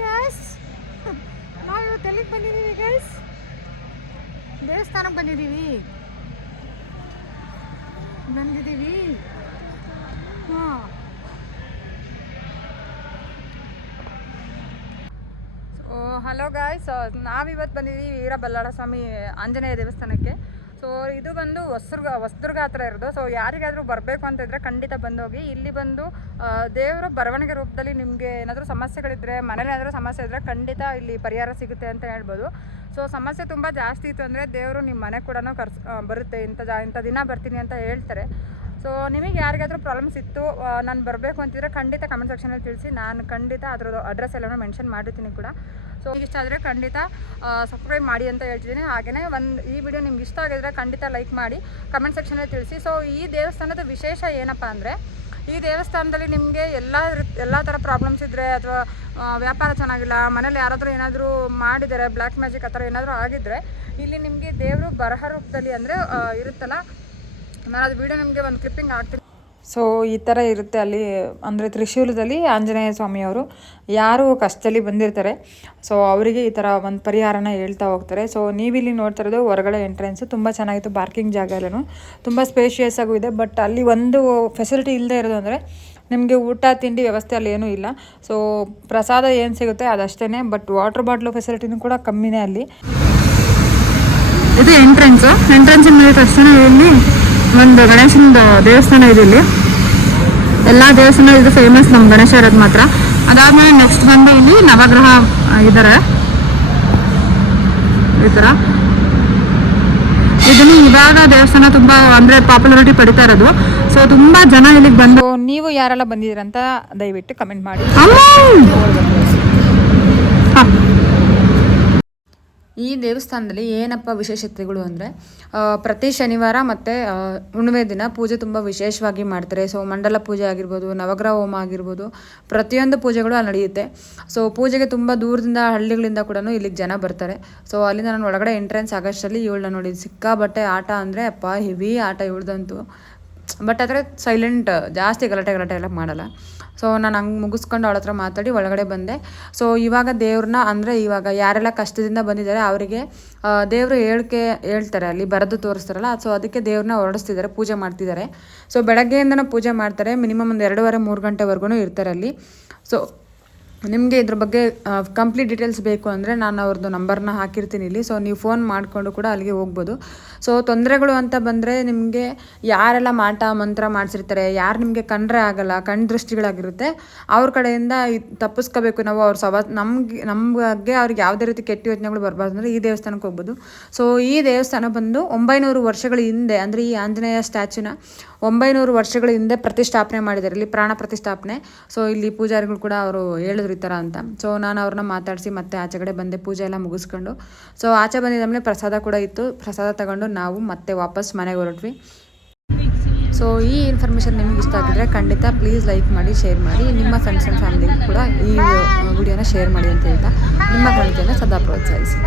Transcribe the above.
Guys ನಾವು ಇವತ್ತು ಎಲ್ಲಿಗೆ ಬಂದಿದ್ದೀವಿ ಗೈಸ್ ದೇವಸ್ಥಾನಕ್ಕೆ ಬಂದಿದ್ದೀವಿ ಬಂದಿದ್ದೀವಿ ಹಾಂ. ಹಲೋ ಗಾಯ್ಸ್ ನಾವಿವತ್ತು ಬಂದಿದ್ದೀವಿ ವೀರ ಸ್ವಾಮಿ ಆಂಜನೇಯ ದೇವಸ್ಥಾನಕ್ಕೆ. ಸೊ ಇದು ಬಂದು ಹೊಸದುರ್ಗ ಹೊಸದುರ್ಗ ಹತ್ರ ಇರೋದು. ಸೊ ಯಾರಿಗಾದರೂ ಬರಬೇಕು ಅಂತ ಇದ್ದರೆ ಖಂಡಿತ ಬಂದೋಗಿ. ಇಲ್ಲಿ ಬಂದು ದೇವರ ಬರವಣಿಗೆ ರೂಪದಲ್ಲಿ ನಿಮಗೆ ಏನಾದರೂ ಸಮಸ್ಯೆಗಳಿದ್ದರೆ ಮನೇಲಿ ಏನಾದರೂ ಸಮಸ್ಯೆ ಇದ್ದರೆ ಖಂಡಿತ ಇಲ್ಲಿ ಪರಿಹಾರ ಸಿಗುತ್ತೆ ಅಂತ ಹೇಳ್ಬೋದು. ಸೊ ಸಮಸ್ಯೆ ತುಂಬ ಜಾಸ್ತಿ ಇತ್ತು ಅಂದರೆ ದೇವರು ನಿಮ್ಮ ಮನೆ ಕೂಡ ಕರ್ಸ್ ಬರುತ್ತೆ. ಇಂಥ ಜಾ, ಇಂಥ ದಿನ ಬರ್ತೀನಿ ಅಂತ ಹೇಳ್ತಾರೆ. ಸೊ ನಿಮಗೆ ಯಾರಿಗಾದರೂ ಪ್ರಾಬ್ಲಮ್ಸ್ ಇತ್ತು ನಾನು ಬರಬೇಕು ಅಂತಿದ್ರೆ ಖಂಡಿತ ಕಮೆಂಟ್ ಸೆಕ್ಷನಲ್ಲಿ ತಿಳಿಸಿ. ನಾನು ಖಂಡಿತ ಅದ್ರದ್ದು ಅಡ್ರೆಸ್ ಎಲ್ಲನೂ ಮೆನ್ಷನ್ ಮಾಡಿರ್ತೀನಿ ಕೂಡ. ಸೊ ಇಷ್ಟ ಆದರೆ ಖಂಡಿತ ಸಬ್ಸ್ಕ್ರೈಬ್ ಮಾಡಿ ಅಂತ ಹೇಳ್ತಿದ್ದೀನಿ ಹಾಗೆಯೇ ಒಂದು ಈ ವಿಡಿಯೋ ನಿಮ್ಗೆ ಇಷ್ಟ ಆಗಿದ್ರೆ ಖಂಡಿತ ಲೈಕ್ ಮಾಡಿ ಕಮೆಂಟ್ ಸೆಕ್ಷನಲ್ಲಿ ತಿಳಿಸಿ. ಸೊ ಈ ದೇವಸ್ಥಾನದ ವಿಶೇಷ ಏನಪ್ಪ ಅಂದರೆ, ಈ ದೇವಸ್ಥಾನದಲ್ಲಿ ನಿಮಗೆ ಎಲ್ಲ ಎಲ್ಲ ಥರ ಪ್ರಾಬ್ಲಮ್ಸ್ ಇದ್ದರೆ ಅಥವಾ ವ್ಯಾಪಾರ ಚೆನ್ನಾಗಿಲ್ಲ ಮನೇಲಿ ಯಾರಾದರೂ ಏನಾದರೂ ಮಾಡಿದ್ದಾರೆ ಬ್ಲ್ಯಾಕ್ ಮ್ಯಾಜಿಕ್ ಆ ಥರ ಏನಾದರೂ ಆಗಿದ್ದರೆ ಇಲ್ಲಿ ನಿಮಗೆ ದೇವರು ಬರಹ ರೂಪದಲ್ಲಿ ಅಂದರೆ ಇರುತ್ತಲ್ಲ? ನಾನು ಅದು ವಿಡಿಯೋ ನಿಮಗೆ ಒಂದು ಕ್ಲಿಪ್ಪಿಂಗ್ ಹಾಕ್ತೀನಿ. ಸೊ ಈ ಥರ ಇರುತ್ತೆ ಅಲ್ಲಿ, ಅಂದರೆ ತ್ರಿಶೂಲದಲ್ಲಿ ಆಂಜನೇಯ ಸ್ವಾಮಿಯವರು ಯಾರು ಕಷ್ಟದಲ್ಲಿ ಬಂದಿರ್ತಾರೆ ಸೊ ಅವರಿಗೆ ಈ ಥರ ಒಂದು ಪರಿಹಾರನ ಹೇಳ್ತಾ ಹೋಗ್ತಾರೆ. ಸೊ ನೀವಿಲ್ಲಿ ನೋಡ್ತಾ ಇರೋದು ಹೊರಗಡೆ ಎಂಟ್ರೆನ್ಸು ತುಂಬ ಚೆನ್ನಾಗಿತ್ತು ಪಾರ್ಕಿಂಗ್ ಜಾಗ ಎಲ್ಲನೂ. ತುಂಬ ಸ್ಪೇಷಿಯಸ್ ಆಗೂ ಇದೆ ಬಟ್ ಅಲ್ಲಿ ಒಂದು ಫೆಸಿಲಿಟಿ ಇಲ್ಲದೆ ಇರೋದು ಅಂದರೆ ನಿಮಗೆ ಊಟ, ತಿಂಡಿ ವ್ಯವಸ್ಥೆ ಅಲ್ಲಿ ಏನೂ ಇಲ್ಲ. ಸೊ ಪ್ರಸಾದ ಏನು ಸಿಗುತ್ತೆ ಅದಷ್ಟೇ ಬಟ್ ವಾಟರ್ ಬಾಟ್ಲು ಫೆಸಿಲಿಟಿನೂ ಕೂಡ ಕಮ್ಮಿನೇ ಅಲ್ಲಿ. ಇದು ಎಂಟ್ರೆನ್ಸು ಎಂಟ್ರೆನ್ಸ್ ಮೇಲೆ ತಕ್ಷಣ ಇಲ್ಲಿ ಒಂದು ಗಣೇಶನ ದೇವಸ್ಥಾನ ಇದೆ ಇಲ್ಲಿ. ಎಲ್ಲ ದೇವಸ್ಥಾನ ಇದು ಫೇಮಸ್ ನಮ್ಮ ಗಣೇಶ ಇರೋದು ಮಾತ್ರ. ಅದಾದ್ಮೇಲೆ ನೆಕ್ಸ್ಟ್ ಬಂದು ಇಲ್ಲಿ ನವಗ್ರಹ ಇದ್ದಾರೆ ಈ ಥರ ಇದನ್ನು ಇವಾಗ ದೇವಸ್ಥಾನ ತುಂಬಾ ಅಂದ್ರೆ ಪಾಪ್ಯುಲಾರಿಟಿ ಪಡಿತಾ ಇರೋದು. ಸೊ ತುಂಬಾ ಜನ ಇಲ್ಲಿಗೆ ಬಂದು ನೀವು ಯಾರೆಲ್ಲ ಬಂದಿದ್ದೀರಂತ ದಯವಿಟ್ಟು ಕಮೆಂಟ್ ಮಾಡಿ. ಈ ದೇವಸ್ಥಾನದಲ್ಲಿ ಏನಪ್ಪ ವಿಶೇಷತೆಗಳು ಅಂದರೆ ಪ್ರತಿ ಶನಿವಾರ ಮತ್ತು ಹುಣ್ಣಿಮೆ ದಿನ ಪೂಜೆ ತುಂಬ ವಿಶೇಷವಾಗಿ ಮಾಡ್ತಾರೆ. ಸೊ ಮಂಡಲ ಪೂಜೆ ಆಗಿರ್ಬೋದು ನವಗ್ರಹ ಹೋಮ ಆಗಿರ್ಬೋದು, ಪ್ರತಿಯೊಂದು ಪೂಜೆಗಳು ಅಲ್ಲಿ ನಡೆಯುತ್ತೆ. ಸೊ ಪೂಜೆಗೆ ತುಂಬ ದೂರದಿಂದ, ಹಳ್ಳಿಗಳಿಂದ ಕೂಡ ಇಲ್ಲಿಗೆ ಜನ ಬರ್ತಾರೆ. ಸೊ ಅಲ್ಲಿಂದ ನಾನು ಒಳಗಡೆ ಎಂಟ್ರೆನ್ಸ್ ಆಗಷ್ಟರಲ್ಲಿ ಇವಳನ್ನ ನೋಡಿ ಸಿಕ್ಕಾಬಟ್ಟೆ ಆಟ ಅಂದರೆ, ಅಪ್ಪ ಹೆವಿ ಆಟ ಇವಳ್ದಂತೂ. ಬಟ್ ಆದರೆ ಸೈಲೆಂಟ್ ಜಾಸ್ತಿ ಗಲಾಟೆ ಗಲಾಟೆ ಎಲ್ಲ ಮಾಡಲ್ಲ. ಸೊ ನಾನು ಹಂಗೆ ಮುಗಿಸ್ಕೊಂಡು ಅವಳ ಹತ್ರ ಮಾತಾಡಿ ಒಳಗಡೆ ಬಂದೆ. ಸೊ ಇವಾಗ ದೇವ್ರನ್ನ ಅಂದರೆ ಇವಾಗ ಯಾರೆಲ್ಲ ಕಷ್ಟದಿಂದ ಬಂದಿದ್ದಾರೆ ಅವರಿಗೆ ದೇವರು ಹೇಳಿಕೆ, ಹೇಳ್ತಾರೆ, ಅಲ್ಲಿ ಬರೆದು ತೋರಿಸ್ತಾರಲ್ಲ ಸೊ ಅದಕ್ಕೆ ದೇವ್ರನ್ನ ಹೊರಡಿಸ್ತಿದ್ದಾರೆ, ಪೂಜೆ ಮಾಡ್ತಿದ್ದಾರೆ. ಸೊ ಬೆಳಗ್ಗೆಯಿಂದನೂ ಪೂಜೆ ಮಾಡ್ತಾರೆ, ಮಿನಿಮಮ್ ಒಂದು ಎರಡೂವರೆ ಮೂರು ಗಂಟೆವರೆಗೂ ಇರ್ತಾರೆ ಅಲ್ಲಿ. ಸೊ ನಿಮಗೆ ಇದ್ರ ಬಗ್ಗೆ ಕಂಪ್ಲೀಟ್ ಡೀಟೇಲ್ಸ್ ಬೇಕು ಅಂದರೆ ನಾನು ಅವ್ರದ್ದು ನಂಬರ್ನ ಹಾಕಿರ್ತೀನಿ ಇಲ್ಲಿ. ಸೊ ನೀವು ಫೋನ್ ಮಾಡಿಕೊಂಡು ಕೂಡ ಅಲ್ಲಿಗೆ ಹೋಗ್ಬೋದು. ಸೊ ತೊಂದರೆಗಳು ಅಂತ ಬಂದರೆ ನಿಮಗೆ ಯಾರೆಲ್ಲ ಮಾಟ, ಮಂತ್ರ ಮಾಡಿಸಿರ್ತಾರೆ, ಯಾರು ನಿಮಗೆ ಕಂಡ್ರೆ ಆಗಲ್ಲ, ಕಣ್ ದೃಷ್ಟಿಗಳಾಗಿರುತ್ತೆ, ಅವ್ರ ಕಡೆಯಿಂದ ತಪ್ಪಿಸ್ಕೋಬೇಕು ನಾವು ಅವ್ರ ಸವ, ನಮ್ಗೆ ನಮ್ಮ ಅವ್ರಿಗೆ ಯಾವುದೇ ರೀತಿ ಕೆಟ್ಟ ಯೋಚನೆಗಳು ಬರಬಾರ್ದು ಅಂದರೆ ಈ ದೇವಸ್ಥಾನಕ್ಕೆ ಹೋಗ್ಬೋದು. ಸೊ ಈ ದೇವಸ್ಥಾನ ಬಂದು ಒಂಬೈನೂರು ವರ್ಷಗಳ ಹಿಂದೆ, ಅಂದರೆ ಈ ಆಂಜನೇಯ ಸ್ಟ್ಯಾಚ್ಯೂನ ಒಂಬೈನೂರು ವರ್ಷಗಳ ಹಿಂದೆ ಪ್ರತಿಷ್ಠಾಪನೆ ಮಾಡಿದ್ದಾರೆ. ಇಲ್ಲಿ ಪ್ರಾಣ ಪ್ರತಿಷ್ಠಾಪನೆ. ಸೊ ಇಲ್ಲಿ ಪೂಜಾರಿಗಳು ಕೂಡ ಅವರು ಹೇಳಿದ್ರು. ಈ ಥರ ಅಂತ. ಸೊ ನಾನು ಅವ್ರನ್ನ ಮಾತಾಡಿಸಿ ಮತ್ತೆ ಆಚೆ ಕಡೆ ಬಂದೆ, ಪೂಜೆ ಎಲ್ಲ ಮುಗಿಸ್ಕೊಂಡು. ಸೊ ಆಚೆ ಬಂದಿದ್ದಾದ್ಮೇಲೆ ಪ್ರಸಾದ ಕೂಡ ಇತ್ತು. ಪ್ರಸಾದ ತಗೊಂಡು ನಾವು ಮತ್ತೆ ವಾಪಸ್ ಮನೆಗೆ ಹೊರಟ್ವಿ. ಸೊ ಈ ಇನ್ಫಾರ್ಮೇಷನ್ ನಿಮ್ಗೆ ಇಷ್ಟ ಆಗಿದ್ರೆ ಖಂಡಿತ ಪ್ಲೀಸ್ ಲೈಕ್ ಮಾಡಿ ಶೇರ್ ಮಾಡಿ. ನಿಮ್ಮ ಫ್ರೆಂಡ್ಸ್ ಆ್ಯಂಡ್ ಫ್ಯಾಮಿಲಿಗೂ ಕೂಡ ಈ ವಿಡಿಯೋನ ಶೇರ್ ಮಾಡಿ ಅಂತ ಹೇಳ್ತಾ, ನಿಮ್ಮ ಕಾಣಿಕೆಯನ್ನು ಸದಾ ಪ್ರೋತ್ಸಾಹಿಸಿ.